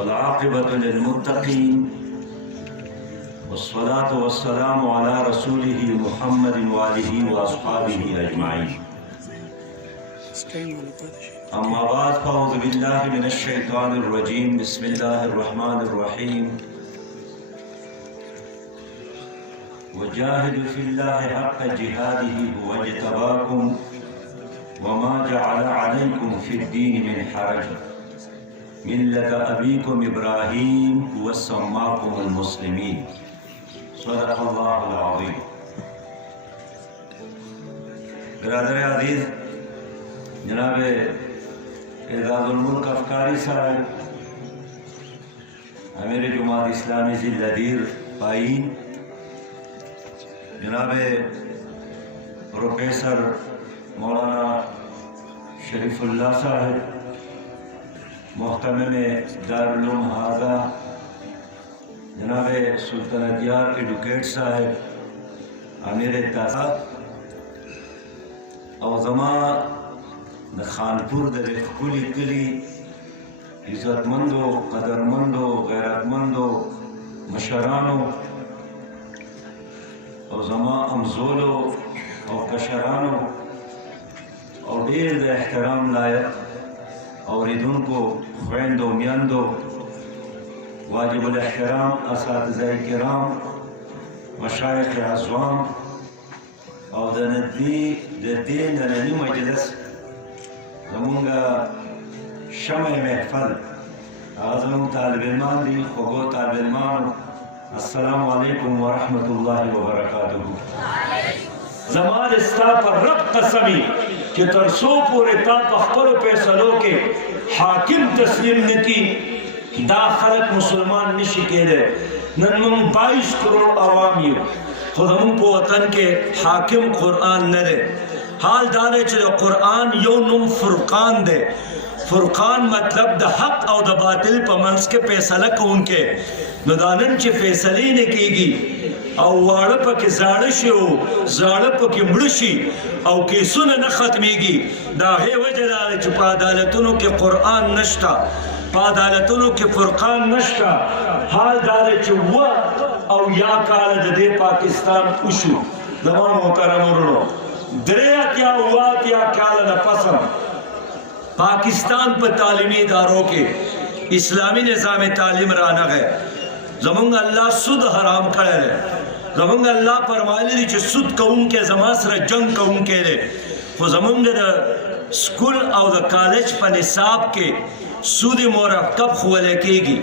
والعاقبة للمتقين والصلاة والسلام على رسوله محمد وآله وأصحابه أجمعين. أما بعد فأعوذ بالله من الشيطان الرجيم. بسم الله الرحمن الرحيم. وجاهدوا في الله حق جهاده هو اجتباكم وما جعل عليكم في الدين من حرج ملة أبيكم إبراهيم هو سماكم المسلمين. صدق الله العظيم. برادر عزیز جناب اعزاز الملک افکاری صاحب، امیر جماعت اسلامی ضلع دیر پائین، جناب پروفیسر مولانا شریف اللہ صاحب، محتمم دارالعلوم ہازہ جناب سلطنت یار ایڈوکیٹ صاحب، امیر تازہ او زمان خانپور در کلی کلی عزت مندو، قدر مندو، غیرت مندو، مشرانو او زمان امزولو او کشرانو او دیر دا احترام لائق اوریدن کو خویندو میندو، واجب الاحترام اساتذہ کرام، مشایخ اعظام او دین دننی مجلس زمونگا شمع محفل آزمون طالب علمان دی، خوگو طالب علمانو، السلام علیکم ورحمت اللہ وبرکاتہ. زمان استا پر رب قسمی کہ ترسو پورے تا پختر پیسلو کے حاکم تسلیم نکی دا خلق مسلمان نشی کے دے. نن من 22 کروڑ عوامیو خود ہم پو وطن کے حاکم قرآن نہ دے. حال دانے چلے قرآن یو نم فرقان دے. فرقان مطلب دا حق او دا باطل پا منس کے فیصلہ کون کے ندانن چی فیصلی نے کی گی او وارا پا کی زارشی ہو زارا پا کی مڑشی او کی سن نہ ختمی گی. دا ہے وجہ دارے چی پا عدالتونوں کے قرآن نشتا، پا عدالتونوں کے فرقان نشتا. حال دارے چی وہ او یا کالا دے پاکستان اشو زمان محترم رنو دریات یا وات یا کالا دا پسند پاکستان پر تعلیمی اداروں کے اسلامی نظام تعلیم رانا گئے. زمانگ اللہ سود حرام کرے لے، زمانگ اللہ پرمالی دی چھے سود کون کے زمان سر جنگ کون کے لے. وہ زمانگ دا سکول او دا کالج پا نصاب کے سود مرکب خوالے کی گی،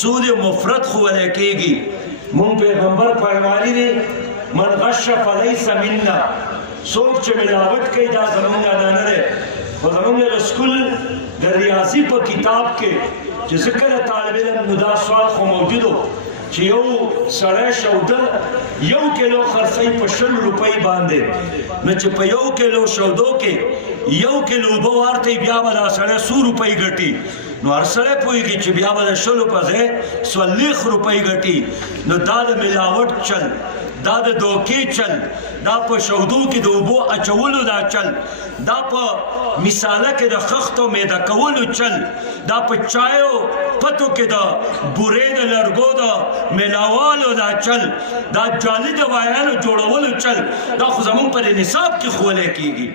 سود مفرد خوالے کی گی. من پیغمبر پرمالی دی من غش فلیس مننا، سوچ ملاوٹ کے جا زمانگا دانا دے. وہ زمانگا رسکول در ریاضی پا کتاب کے چی ذکر طالب علم ندا سوال خو موجودو چی یو سڑے شودر یو کلو خرسائی پا 60 روپئی باندے نا چی پا یو کلو شودو کے یو کلو بوارتی بیا بدا سڑے 100 روپئی گٹی نو ہر سڑے پوئی گی چی بیا بدا 60 پزے 40 روپئی گٹی. نو داد ملاوٹ چل، داد دوکی چل، دا پا شودو کی دو بو اچولو دا چل، دا پا مثالہ کے دا خختو میں دا کولو چل، دا پا چایو پتو کے دا بورے دا لرگو دا ملاوالو دا چل، دا جالی دا وائیانو جوڑولو چل. دا خوزمون پر نصاب کی خولے کی گی.